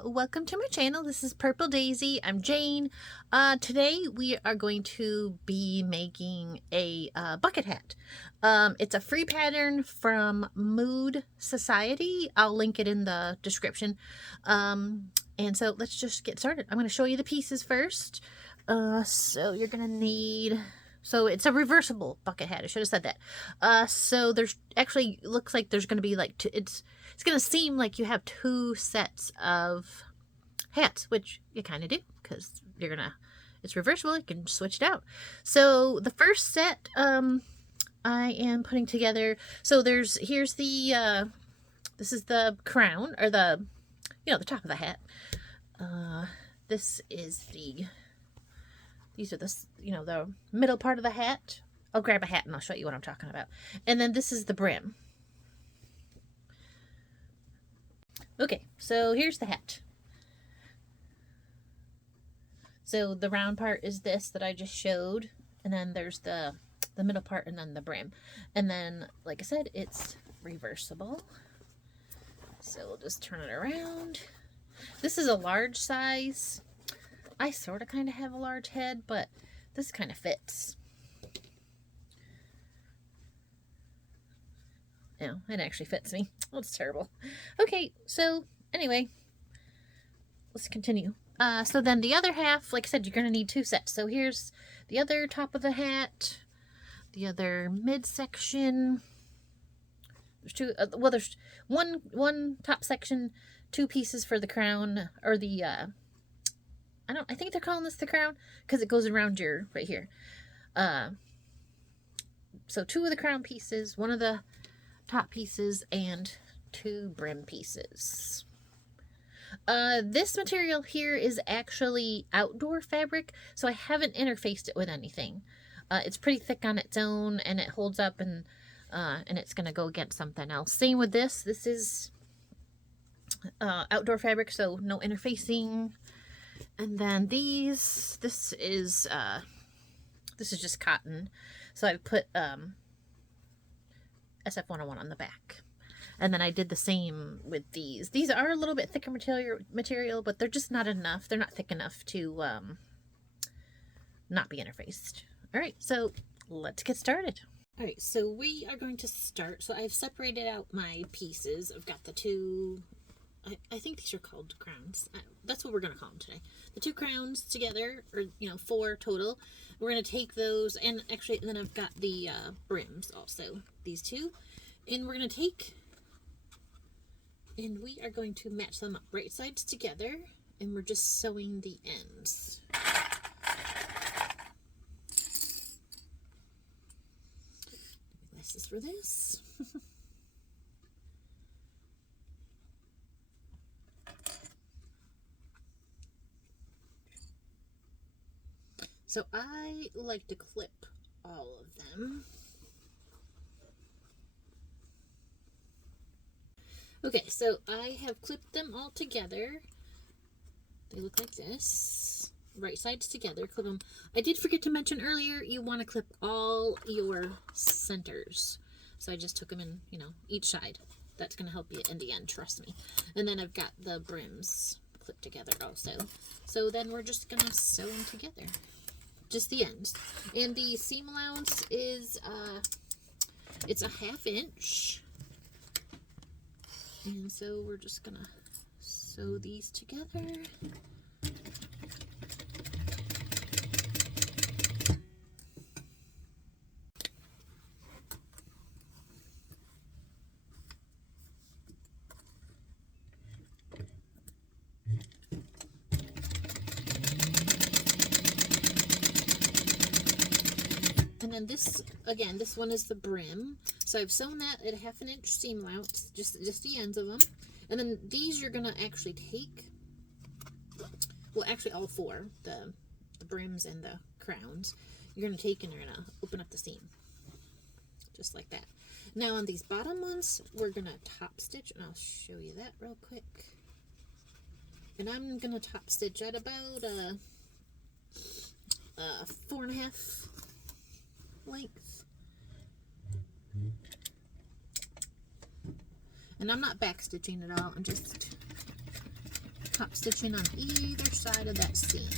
Welcome to my channel. This is Purple Daisy. I'm Jane. Today we are going to be making a bucket hat. It's a free pattern from Mood Sewciety. I'll link it in the description. And so let's just get started. I'm going to show you the pieces first. So you're going to need... So it's a reversible bucket hat. I should have said that. So there's actually looks like there's going to be like two, it's going to seem like you have two sets of hats, which you kind of do because it's reversible. You can switch it out. So the first set I am putting together. So here's the this is the crown, or the top of the hat. These are the middle part of the hat. I'll grab a hat and I'll show you what I'm talking about. And then this is the brim. Okay, so here's the hat. So the round part is this that I just showed. And then there's the middle part and then the brim. And then, like I said, it's reversible. So we'll just turn it around. This is a large size. I sort of kind of have a large head, but this kind of fits. No, it actually fits me. Oh, it's terrible. Okay, so anyway, let's continue. So then the other half, like I said, you're going to need two sets. So here's the other top of the hat, the other midsection. There's two, there's one top section, two pieces for the crown, or the, I think they're calling this the crown because it goes around right here. So two of the crown pieces, one of the top pieces, and two brim pieces. This material here is actually outdoor fabric, so I haven't interfaced it with anything. It's pretty thick on its own, and it holds up, and it's going to go against something else. Same with this. This is outdoor fabric, so no interfacing. And then this is just cotton. So I put SF101 on the back. And then I did the same with these. These are a little bit thicker material, but they're just not enough. They're not thick enough to not be interfaced. All right, so let's get started. All right, so we are going to start. So I've separated out my pieces. I've got the two... I think these are called crowns. That's what we're going to call them today. The two crowns together, or, four total. We're going to take those, and actually, then I've got the brims also, these two. And we're going to take, and we are going to match them up right sides together, and we're just sewing the ends. This is for this. So I like to clip all of them. Okay, so I have clipped them all together. They look like this. Right sides together, clip them. I did forget to mention earlier, you want to clip all your centers. So I just took them in, each side. That's going to help you in the end, trust me. And then I've got the brims clipped together also. So then we're just going to sew them together. Just the ends. And the seam allowance is it's a 1/2 inch, and so we're just gonna sew these together. And then this one is the brim. So I've sewn that at a 1/2 inch seam allowance, just the ends of them. And then these you're gonna actually take, well, actually all four, the brims and the crowns, you're gonna take and you're gonna open up the seam, just like that. Now on these bottom ones, we're gonna top stitch, and I'll show you that real quick. And I'm gonna top stitch at about 4.5 length. And I'm not back stitching at all, I'm just top stitching on either side of that seam.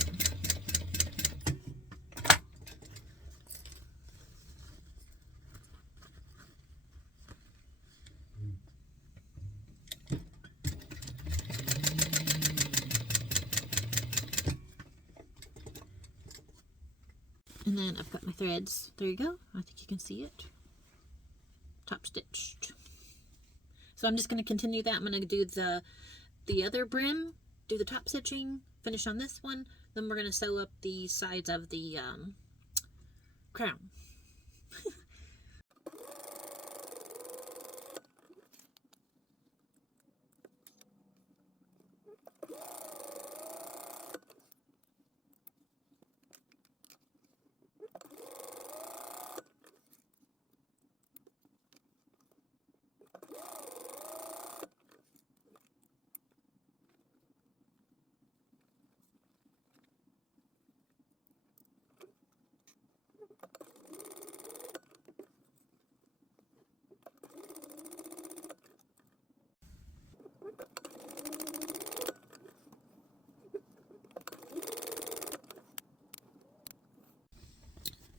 And then I've got my threads. There you go. I think you can see it. Top stitched. So I'm just going to continue that. I'm going to do the other brim, do the top stitching, finish on this one. Then we're going to sew up the sides of the crown.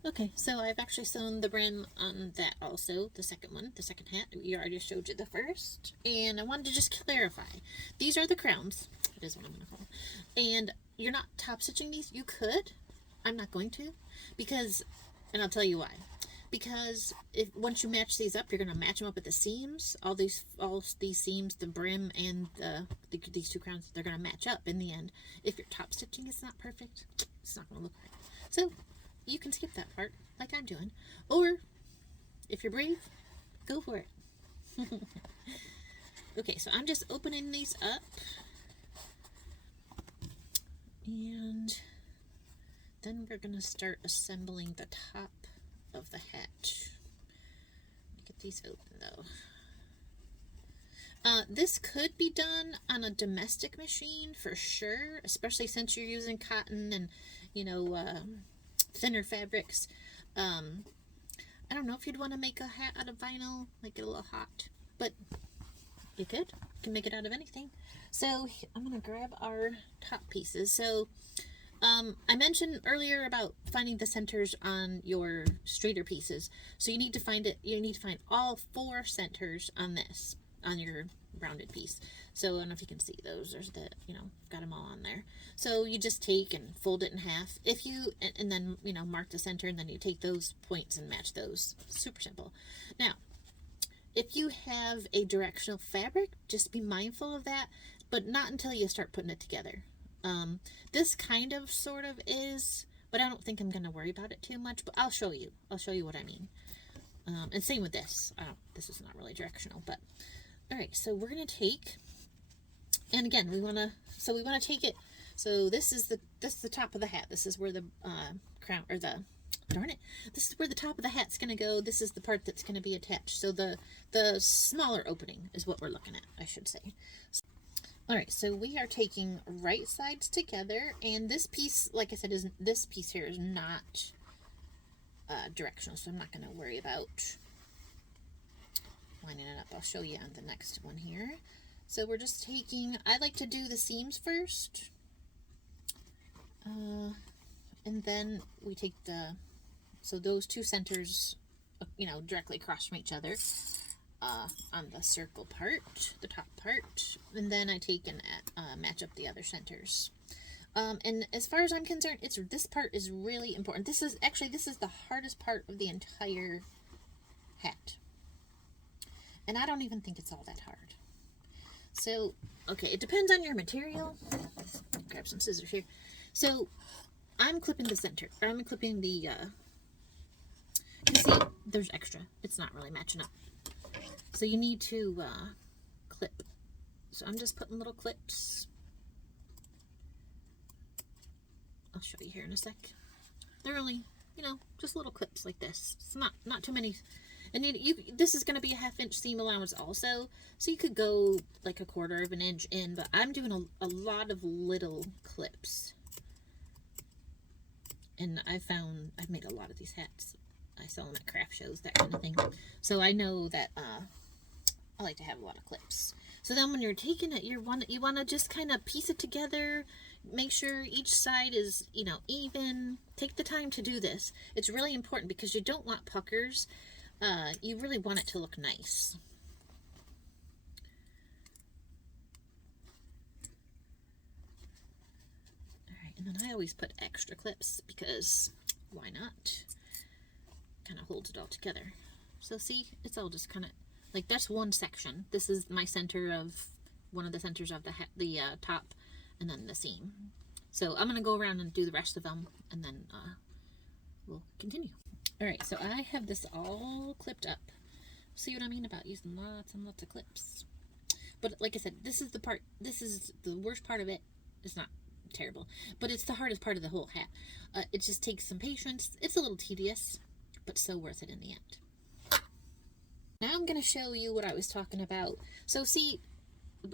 Okay, so I've actually sewn the brim on that also, the second one, the second hat. We already showed you the first. And I wanted to just clarify. These are the crowns. That is what I'm going to call them. And you're not top stitching these. You could. I'm not going to. Because, and I'll tell you why. Because once you match these up, you're going to match them up at the seams. All these seams, the brim and these two crowns, they're going to match up in the end. If your top stitching is not perfect, it's not going to look right. So you can skip that part, like I'm doing. Or, if you're brave, go for it. Okay, so I'm just opening these up. And then we're going to start assembling the top of the hat. Let me get these open, though. This could be done on a domestic machine, for sure. Especially since you're using cotton and, you know, thinner fabrics. I don't know if you'd want to make a hat out of vinyl, make it a little hot, but you could. You can make it out of anything. So I'm going to grab our top pieces. So I mentioned earlier about finding the centers on your straighter pieces. So you need to find it. You need to find all 4 centers on this, on your rounded piece. So I don't know if you can see those. There's the, you know, got them all on there. So you just take and fold it in half. If you, and then, you know, mark the center, and then you take those points and match those. Super simple. Now, if you have a directional fabric, just be mindful of that, but not until you start putting it together. This kind of sort of is, but I don't think I'm going to worry about it too much, but I'll show you. I'll show you what I mean. And same with this. This is not really directional, but all right, so we're going to take, and again, we want to take it. So this is the top of the hat. This is where the crown, or the, darn it, this is where the top of the hat's going to go. This is the part that's going to be attached. So the smaller opening is what we're looking at, I should say. All right, so we are taking right sides together, and this piece, like I said, this piece here is not directional, so I'm not going to worry about lining it up. I'll show you on the next one here. So we're just taking, I like to do the seams first, and then we take so those 2 centers, you know, directly across from each other. On the circle part, the top part, and then I take and match up the other centers. And as far as I'm concerned, this part is really important. This is the hardest part of the entire hat, and I don't even think it's all that hard. So, okay, it depends on your material. Grab some scissors here. So, I'm clipping the center. Or I'm clipping the. You see, there's extra. It's not really matching up. So you need to clip. So I'm just putting little clips. I'll show you here in a sec. They're only, you know, just little clips like this. It's not too many. And this is going to be a 1/2 inch seam allowance also. So you could go like 1/4 inch in, but I'm doing a lot of little clips. And I've made a lot of these hats. I sell them at craft shows, that kind of thing. So I know that I like to have a lot of clips. So then when you're taking it, you want to just kind of piece it together, make sure each side is, you know, even. Take the time to do this. It's really important because you don't want puckers. You really want it to look nice. Alright, and then I always put extra clips because why not? Kind of holds it all together. So see, it's all just kind of like, that's one section. This is my center of, one of the centers of the top, and then the seam. So I'm going to go around and do the rest of them, and then we'll continue. Alright, so I have this all clipped up. See what I mean about using lots and lots of clips. But like I said, this is the part, this is the worst part of it. It's not terrible, but it's the hardest part of the whole hat. It just takes some patience. It's a little tedious, but so worth it in the end. Now I'm going to show you what I was talking about. So see,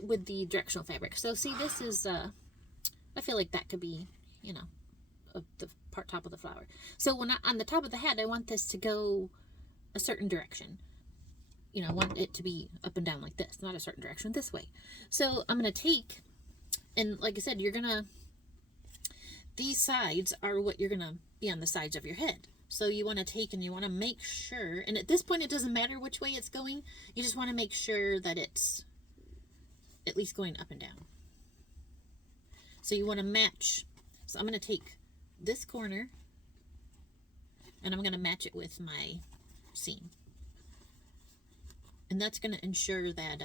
with the directional fabric. So see, this is, I feel like that could be, you know, the top of the flower. So when on the top of the hat, I want this to go a certain direction. You know, I want it to be up and down like this, not a certain direction, this way. So I'm going to take, and like I said, you're going to, these sides are what you're going to be on the sides of your head. So you want to take and you want to make sure, and at this point it doesn't matter which way it's going, you just want to make sure that it's at least going up and down. So you want to match. So I'm going to take this corner and I'm going to match it with my seam. And that's going to ensure that,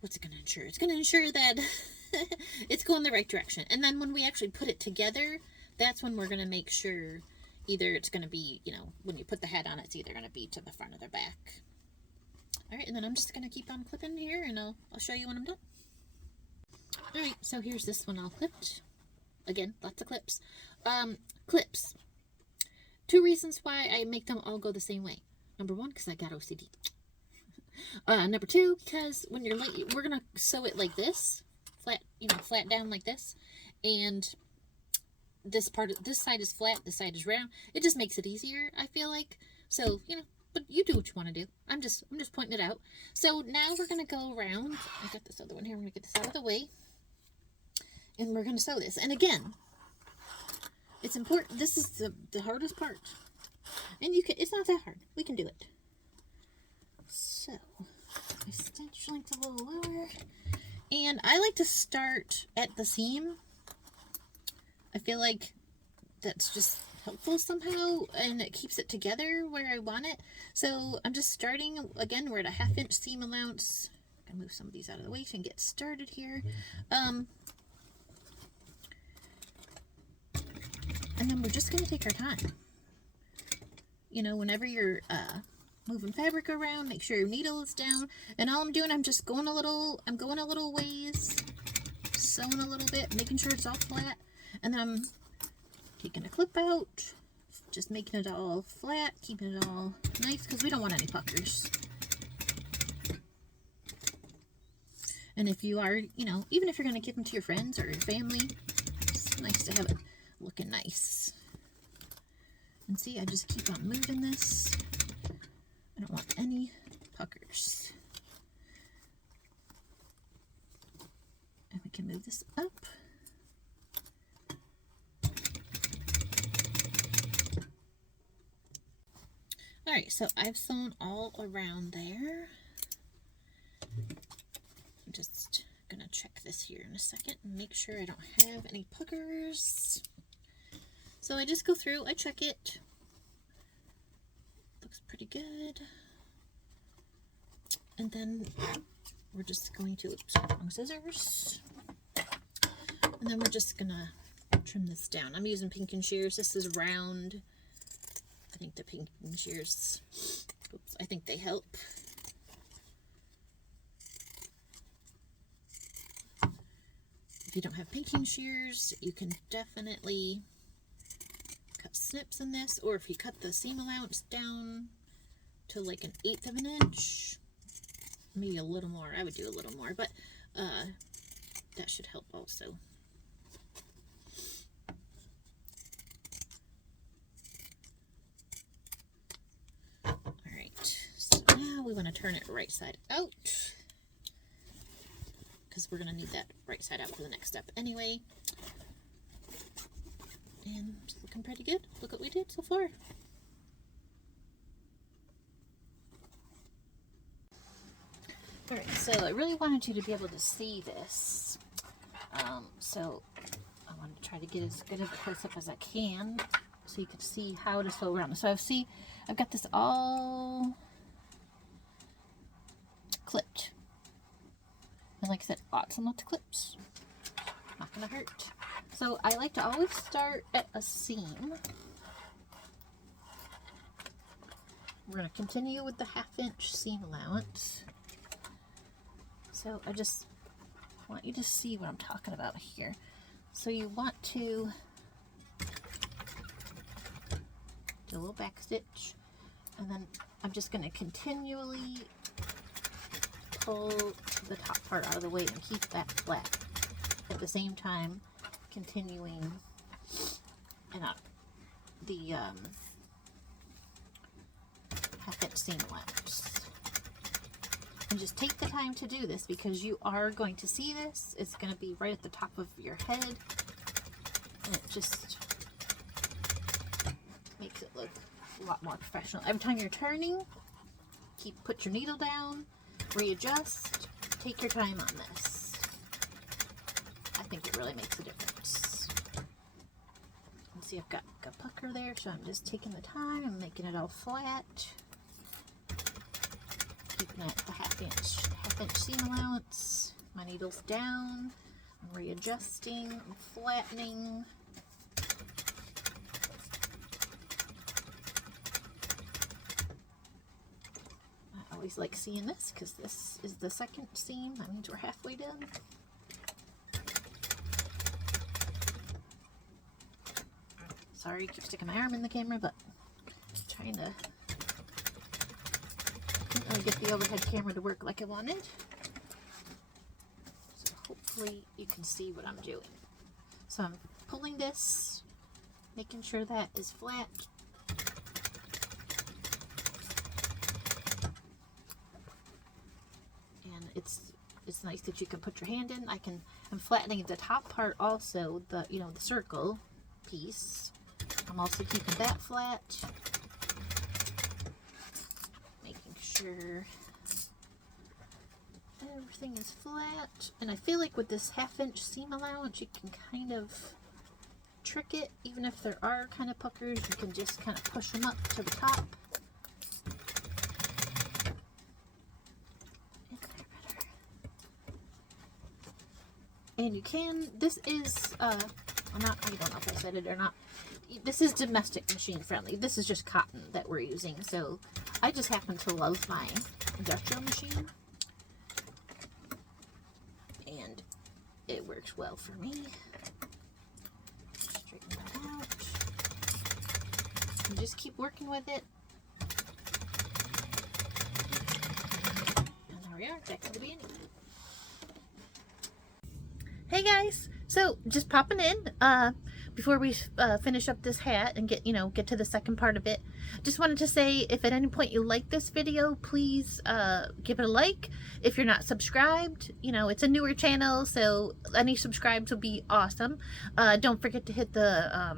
what's it going to ensure? It's going to ensure that it's going the right direction. And then when we actually put it together, that's when we're going to make sure either it's going to be, you know, when you put the hat on, it's either going to be to the front or the back. Alright, and then I'm just going to keep on clipping here, and I'll show you when I'm done. Alright, so here's this one all clipped. Again, lots of clips. Clips. 2 reasons why I make them all go the same way. Number 1, because I got OCD. Number 2, because when you're like, we're going to sew it like this. Flat, you know, flat down like this. And this side is flat, this side is round. It just makes it easier, I feel like. So, you know, but you do what you want to do. I'm just pointing it out. So now we're going to go around. I got this other one here. I'm going to get this out of the way. And we're going to sew this. And again, it's important. This is the hardest part. And you can, it's not that hard. We can do it. So, my stitch length a little lower. And I like to start at the seam. I feel like that's just helpful somehow, and it keeps it together where I want it. So I'm just starting, again, we're at a 1/2 inch seam allowance. I'm gonna move some of these out of the way and get started here. And then we're just gonna take our time. You know, whenever you're moving fabric around, make sure your needle is down. And all I'm doing, I'm just going a little ways, sewing a little bit, making sure it's all flat. And then I'm taking a clip out, just making it all flat, keeping it all nice, because we don't want any puckers. And if you are, you know, even if you're going to give them to your friends or your family, it's nice to have it looking nice. And see, I just keep on moving this. I don't want any puckers. And we can move this up. Alright, so I've sewn all around there. I'm just going to check this here in a second and make sure I don't have any puckers. So I just go through, I check it. Looks pretty good. And then we're just going to, oops, wrong scissors. And then we're just going to trim this down. I'm using pinking shears. This is round. I think the pinking shears, oops, I think they help. If you don't have pinking shears, you can definitely cut snips in this, or if you cut the seam allowance down to like 1/8 of an inch, maybe a little more. I would do a little more, but that should help also. we want to turn it right side out, because we're going to need that right side out for the next step anyway. And it's looking pretty good. Look what we did so far. Alright, so I really wanted you to be able to see this. So I want to try to get as good of a close-up as I can so you can see how to sew around. So I've got this all clipped. And like I said, lots and lots of clips. Not gonna hurt. So I like to always start at a seam. We're gonna continue with the 1/2 inch seam allowance. So I just want you to see what I'm talking about here. So you want to do a little back stitch, and then I'm just going to continually pull the top part out of the way and keep that flat. At the same time, continuing and up the 1/2 inch seam allowance. And just take the time to do this because you are going to see this. It's going to be right at the top of your head. And it just makes it look a lot more professional. Every time you're turning, put your needle down, readjust, take your time on this. I think it really makes a difference. And see, I've got a pucker there, so I'm just taking the time and making it all flat. Keeping it the 1/2 inch seam allowance. My needle's down. I'm readjusting, I'm flattening. I always like seeing this because this is the 2nd seam. That means we're halfway done. Sorry, I keep sticking my arm in the camera, but just trying to couldn't really get the overhead camera to work like I wanted. So hopefully you can see what I'm doing. So I'm pulling this, making sure that is flat. And it's nice that you can put your hand in. I'm flattening the top part also, the the circle piece. I'm also keeping that flat. Sure everything is flat, and I feel like with this 1/2 inch seam allowance you can kind of trick it. Even if there are kind of puckers, you can just kind of push them up to the top. And you can, this is I don't know if I said it or not, this is domestic machine friendly. This is just cotton that we're using, so I just happen to love my industrial machine, and it works well for me. Straighten that out, and just keep working with it. And there we are, back to the beginning. Hey guys, so just popping in before we finish up this hat and get to the second part of it. Just wanted to say, if at any point you like this video, please give it a like. If you're not subscribed, it's a newer channel, so any subscribes will be awesome. Don't forget to hit the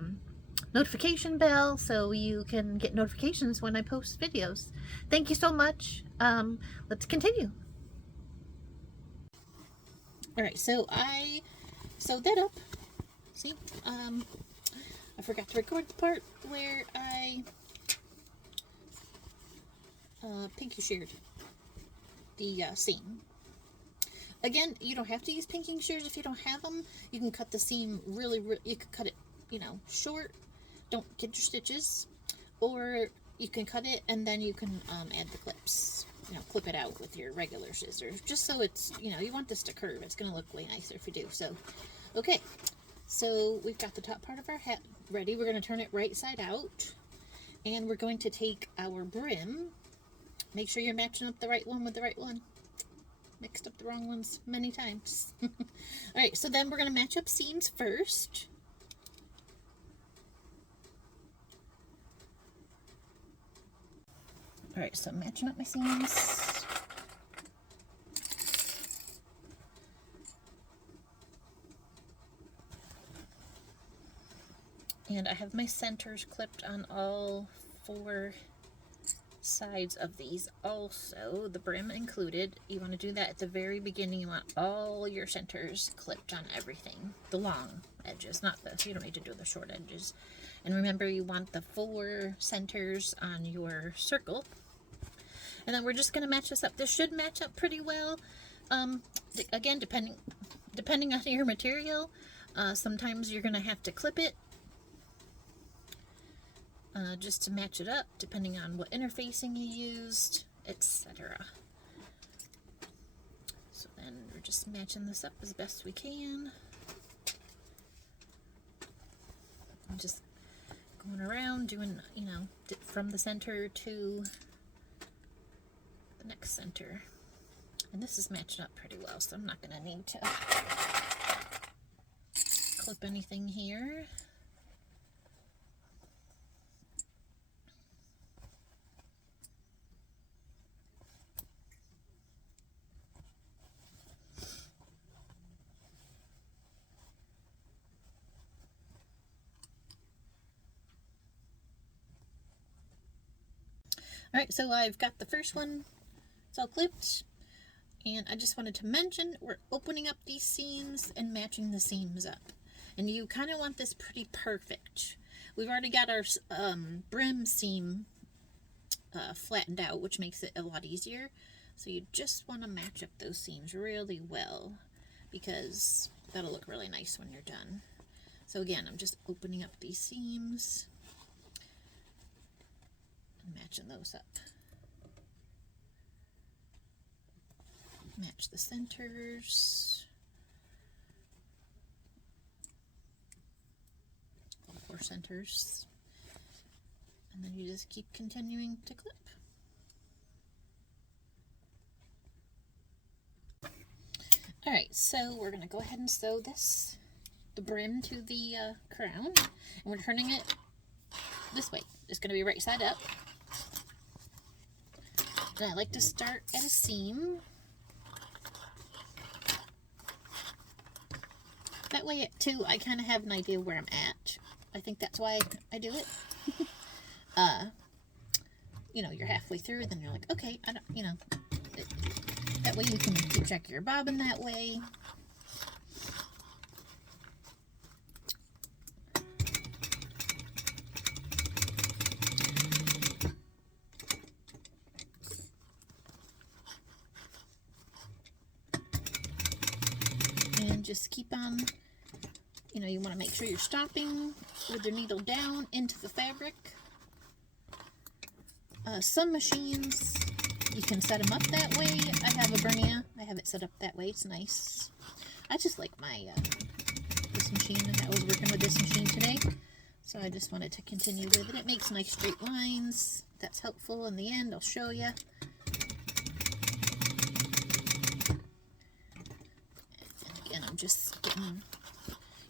notification bell so you can get notifications when I post videos. Thank you so much. Let's continue. Alright, so I sewed that up. See, I forgot to record the part where I pinky sheared the seam. Again, you don't have to use pinking shears if you don't have them. You can cut the seam you can cut it, short. Don't get your stitches. Or you can cut it and then you can add the clips. Clip it out with your regular scissors. Just so it's, you want this to curve. It's going to look way nicer if you do. So, okay. So we've got the top part of our hat ready. We're going to turn it right side out. And we're going to take our brim. Make sure you're matching up the right one with the right one. Mixed up the wrong ones many times. Alright, so then we're going to match up seams first. Alright, so I'm matching up my seams. And I have my centers clipped on all 4 sides of these also, the brim included. You want to do that at the very beginning. You want all your centers clipped on everything, the long edges, not the, you don't need to do the short edges. And remember, you want the 4 centers on your circle. And then we're just going to match this up. This should match up pretty well. Again, depending on your material, sometimes you're going to have to clip it just to match it up, depending on what interfacing you used, etc. So then we're just matching this up as best we can. I'm just going around doing, you know, from the center to the next center. And this is matching up pretty well, so I'm not going to need to clip anything here. Alright, so I've got the first one, it's all clipped, and I just wanted to mention we're opening up these seams and matching the seams up. And you kind of want this pretty perfect. We've already got our brim seam flattened out, which makes it a lot easier. So you just want to match up those seams really well, because that'll look really nice when you're done. So again, I'm just opening up these seams, matching those up. Match the centers. All 4 centers. And then you just keep continuing to clip. Alright, so we're going to go ahead and sew the brim to the crown. And we're turning it this way. It's going to be right side up. And I like to start at a seam. That way, too, I kind of have an idea where I'm at. I think that's why I do it. You know, you're halfway through, then you're like, okay, I don't, you know, that way you can keep track of your bobbin that way. And just keep on, you know, you want to make sure you're stopping with your needle down into the fabric. Some machines, you can set them up that way. I have a Bernina. I have it set up that way. It's nice. I just like my, this machine, and I was working with this machine today. So I just wanted to continue with it. It makes nice straight lines. That's helpful in the end. I'll show you. I'm just getting,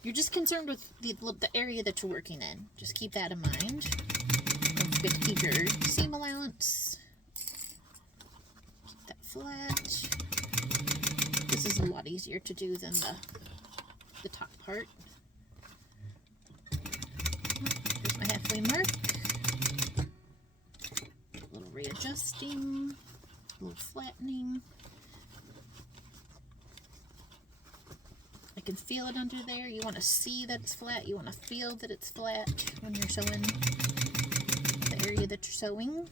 you're just concerned with the area that you're working in. Just keep that in mind. Don't forget to keep your seam allowance. Keep that flat. This is a lot easier to do than the top part. Here's my halfway mark. A little readjusting, a little flattening. I can feel it under there. You want to see that it's flat. You want to feel that it's flat when you're sewing the area that you're sewing.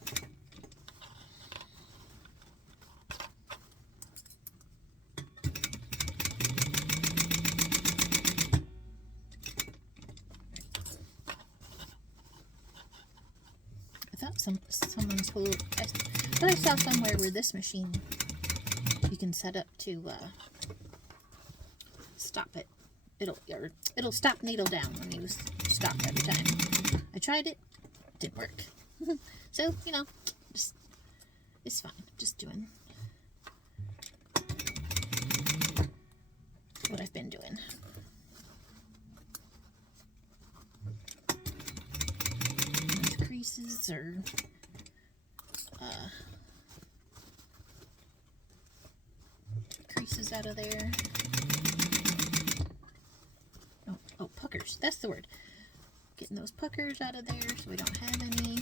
I thought someone told, I saw somewhere where this machine you can set up to stop it. It'll stop needle down when you stop every time. I tried it, didn't work. So, you know, just, it's fine. Just doing what I've been doing. Those creases or creases out of there. Oh, puckers. That's the word. Getting those puckers out of there so we don't have any.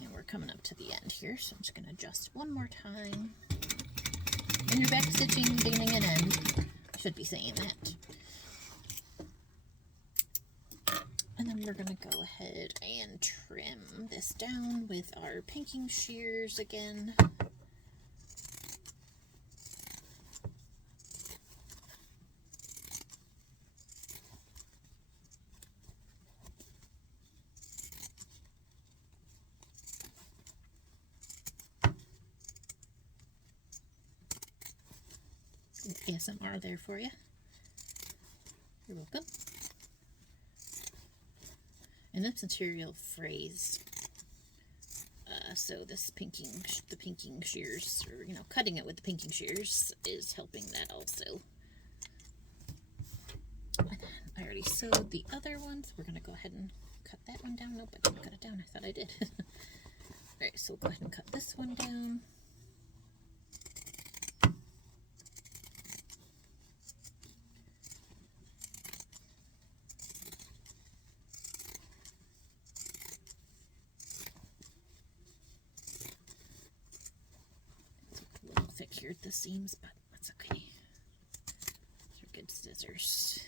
And we're coming up to the end here, so I'm just going to adjust one more time. When you're back stitching, beginning and end, I should be saying that. And then we're going to go ahead and trim this down with our pinking shears again. ASMR there for you. You're welcome. And this material frays, so this the pinking shears, or cutting it with the pinking shears is helping that also. I already sewed the other ones. We're gonna go ahead and cut that one down. Nope, I didn't cut it down. I thought I did. All right, so we'll go ahead and cut this one down. Here at the seams, but that's okay. These are good scissors.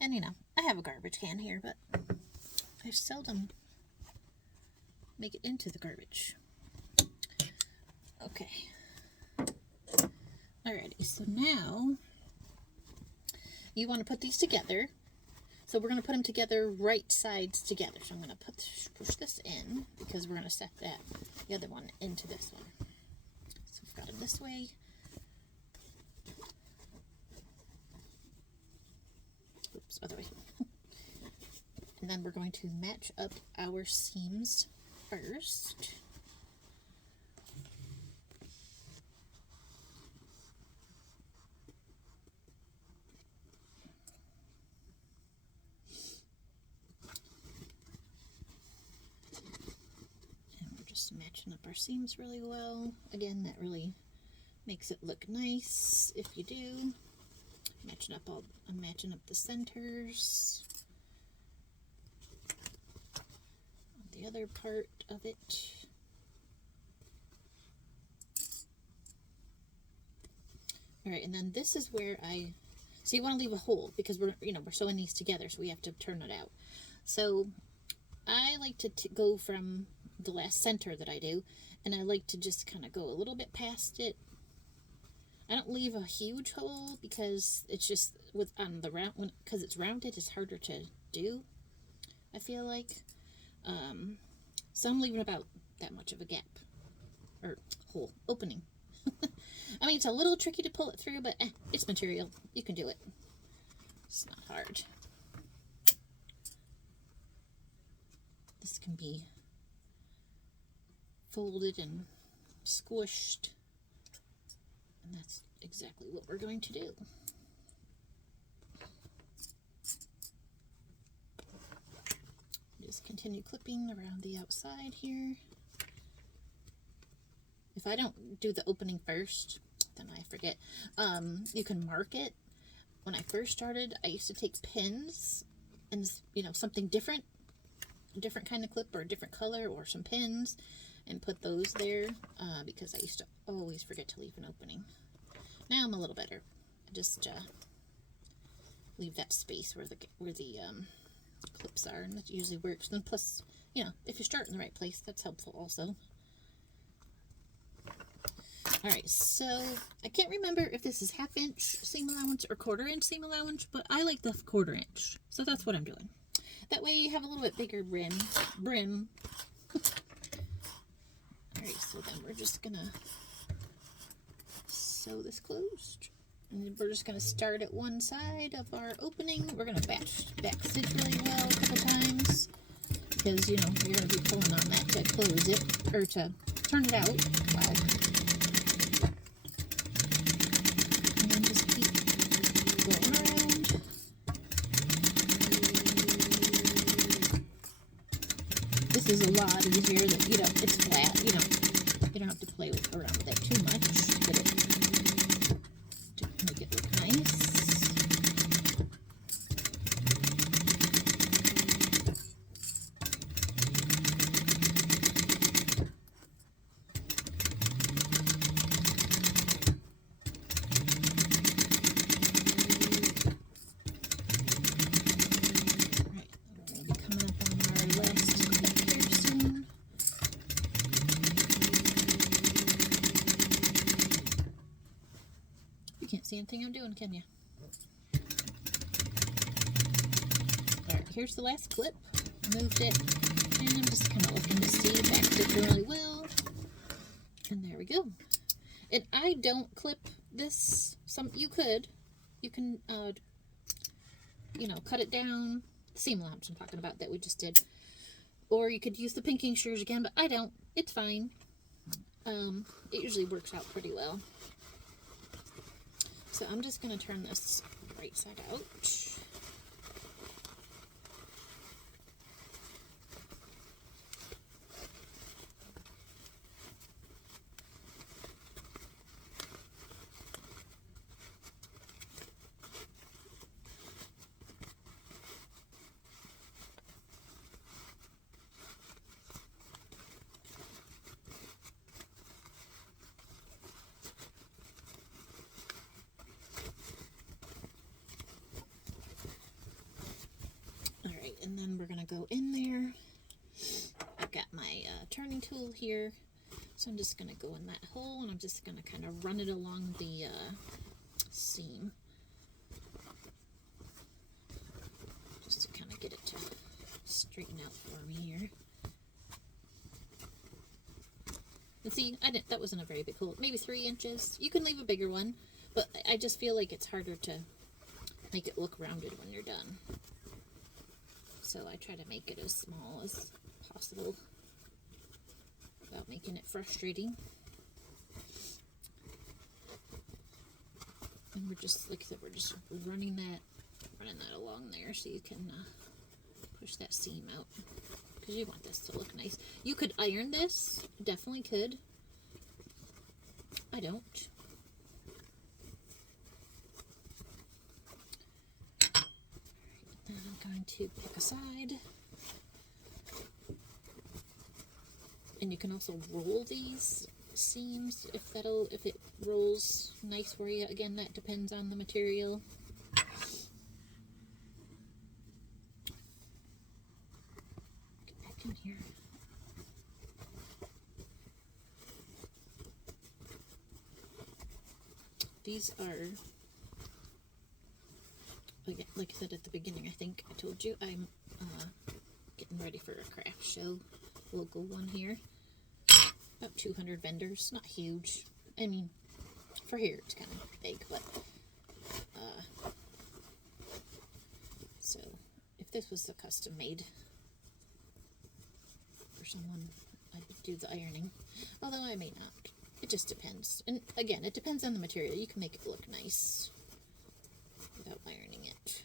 And I have a garbage can here, but I seldom make it into the garbage. Okay. Alrighty, so now you want to put these together. So we're going to put them together right sides together. So I'm going to push this in because we're going to set the other one into this one. So we've got them this way. Oops, other way. And then we're going to match up our seams first. And we're just matching up our seams really well. Again, that really makes it look nice if you do. I'm matching up the centers. The other part of it. All right, and then this is where so you want to leave a hole because we're sewing these together, so we have to turn it out. So I like to go from the last center that I do, and I like to just kind of go a little bit past it. I don't leave a huge hole because it's just because it's rounded, it's harder to do, I feel like. So I'm leaving about that much of a gap, or hole, opening. I mean, it's a little tricky to pull it through, but it's material. You can do it. It's not hard. This can be folded and squished, and that's exactly what we're going to do. Just continue clipping around the outside here. If I don't do the opening first, then I forget. You can mark it. When I first started, I used to take pins and, something different, a different kind of clip or a different color or some pins, and put those there because I used to always forget to leave an opening. Now I'm a little better. I just leave that space where the clips are, and that usually works. And plus, if you start in the right place, that's helpful also. Alright, so I can't remember if this is 1/2 inch seam allowance or 1/4 inch seam allowance, but I like the 1/4 inch, so that's what I'm doing. That way you have a little bit bigger brim. Alright, so then we're just gonna sew this closed. And we're just going to start at one side of our opening. We're going to back stitch really well a couple times because, you're going to be pulling on that to close it, or to turn it out. Wow. is a lot easier. That it's flat. You don't have to play around with that too much to make it look nice. Can't see anything I'm doing, can you? Alright, here's the last clip. Moved it, and I'm just kind of looking to see if that clipped really well. And there we go. And I don't clip this. You can, cut it down. Seam allowance I'm talking about that we just did. Or you could use the pinking shears again, but I don't. It's fine. It usually works out pretty well. So I'm just going to turn this right side out. And then we're going to go in there. I've got my turning tool here. So I'm just going to go in that hole and I'm just going to kind of run it along the seam. Just to kind of get it to straighten out for me here. And see, that wasn't a very big hole. Maybe 3 inches. You can leave a bigger one, but I just feel like it's harder to make it look rounded when you're done. So I try to make it as small as possible without making it frustrating. And we're just, like I said, we're just running that along there so you can push that seam out because you want this to look nice. You could iron this, definitely could. I don't. I'm going to pick a side, and you can also roll these seams if it rolls nice for you. Again, that depends on the material. Get back in here. These are, like I said at the beginning, I think I told you, I'm getting ready for a craft show, local one here. About 200 vendors, not huge. I mean, for here it's kind of big, but so if this was a custom made for someone, I'd do the ironing. Although I may not. It just depends. And again, it depends on the material. You can make it look nice without ironing it.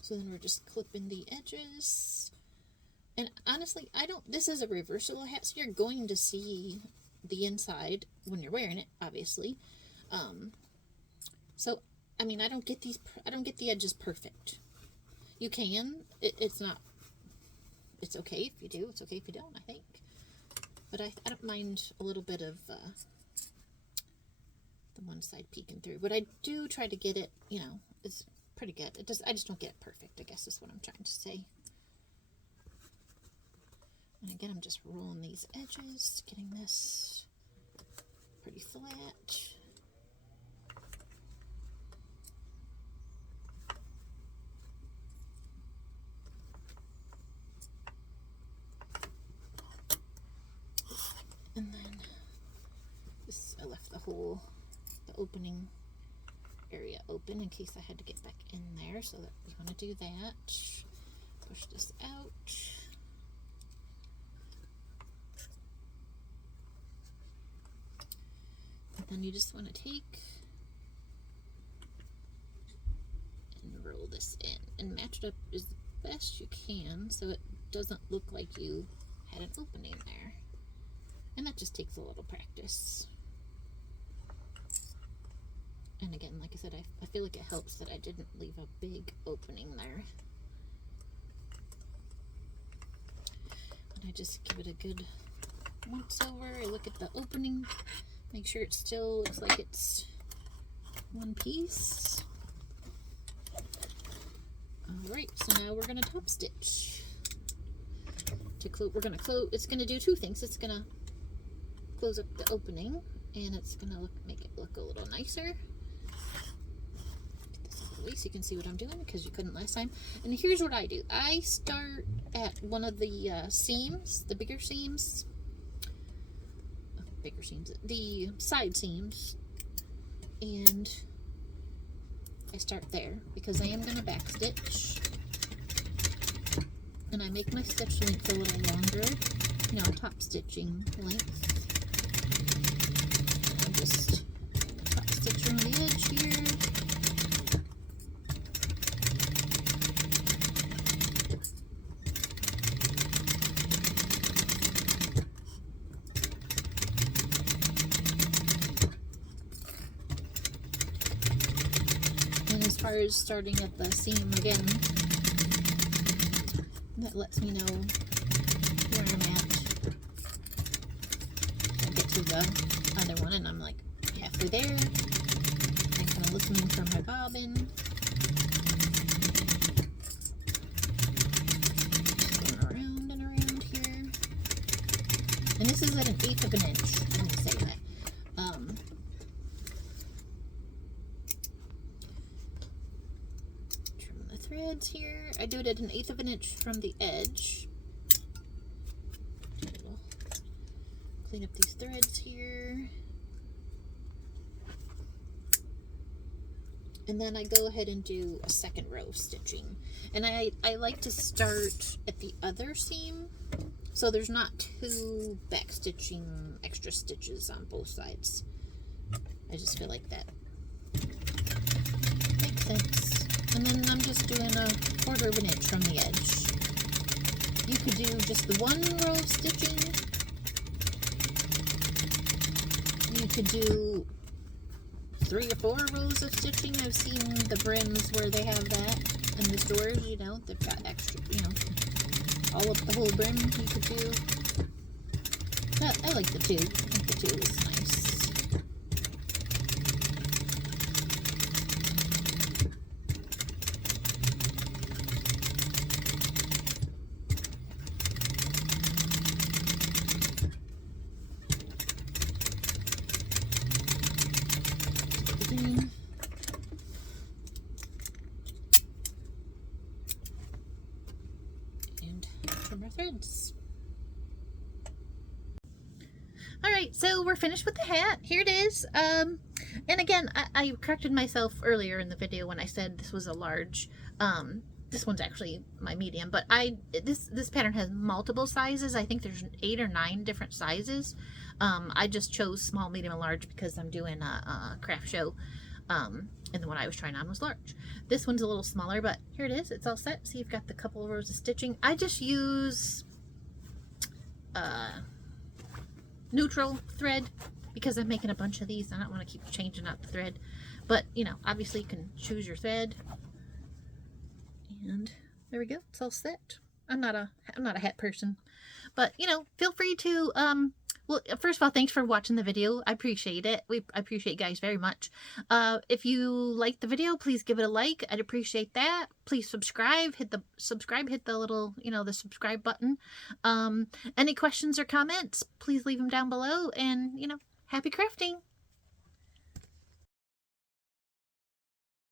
So then we're just clipping the edges. And honestly, this is a reversible hat, so you're going to see the inside when you're wearing it, obviously. So, I mean, I don't get the edges perfect. You can. It's okay if you do. It's okay if you don't, I think. But I don't mind a little bit of the one side peeking through. But I do try to get it, it's pretty good. I just don't get it perfect, I guess is what I'm trying to say. And again, I'm just rolling these edges, getting this pretty flat. And then I left the opening area open in case I had to get back in there, so that you want to do that. Push this out. And then you just want to take and roll this in and match it up as best you can so it doesn't look like you had an opening there. And that just takes a little practice. And again, like I said, I feel like it helps that I didn't leave a big opening there. And I just give it a good once over. I look at the opening, make sure it still looks like it's one piece. Alright, so now we're going to top stitch. We're going to close. It's going to do two things. It's going to close up the opening, and it's going to make it look a little nicer. Get this out of the way so you can see what I'm doing, because you couldn't last time. And here's what I do. I start at one of the seams, the bigger seams, the side seams, and I start there because I am going to back stitch, and I make my stitch length a little longer, you know, top stitching length. I just top stitch around the edge here. As far as starting at the seam again, that lets me know where I'm at. I get to the other one and I'm like halfway there. I'm kind of listening for my bobbin. Just going around and around here. And this is at 1/8 of an inch. Let me say that. Threads here. I do it at 1/8 of an inch from the edge. Clean up these threads here. And then I go ahead and do a second row of stitching. And I like to start at the other seam, so there's not two back stitching extra stitches on both sides. I just feel like that makes sense. And then I'm just doing 1/4 of an inch from the edge. You could do just the one row of stitching. You could do 3 or 4 rows of stitching. I've seen the brims where they have that in the stores, you know, they've got extra, you know, all up the whole brim you could do. But I like the 2. I think the 2 is nice. And trim our threads. Alright, so we're finished with the hat. Here it is. And again, I corrected myself earlier in the video when I said this was a large. This one's actually my medium, but this pattern has multiple sizes. I think there's 8 or 9 different sizes. I just chose small, medium, and large because I'm doing a craft show. And the one I was trying on was large. This one's a little smaller, but here it is. It's all set. So you've got the couple of rows of stitching. I just use neutral thread because I'm making a bunch of these. I don't want to keep changing out the thread, but you know, obviously you can choose your thread. And there we go. It's all set. I'm not a hat person, but you know, feel free to well, first of all, thanks for watching the video. I appreciate it. I appreciate you guys very much. If you like the video, please give it a like. I'd appreciate that. Please subscribe. Hit the little, you know, the subscribe button. Any questions or comments, please leave them down below. And, you know, happy crafting.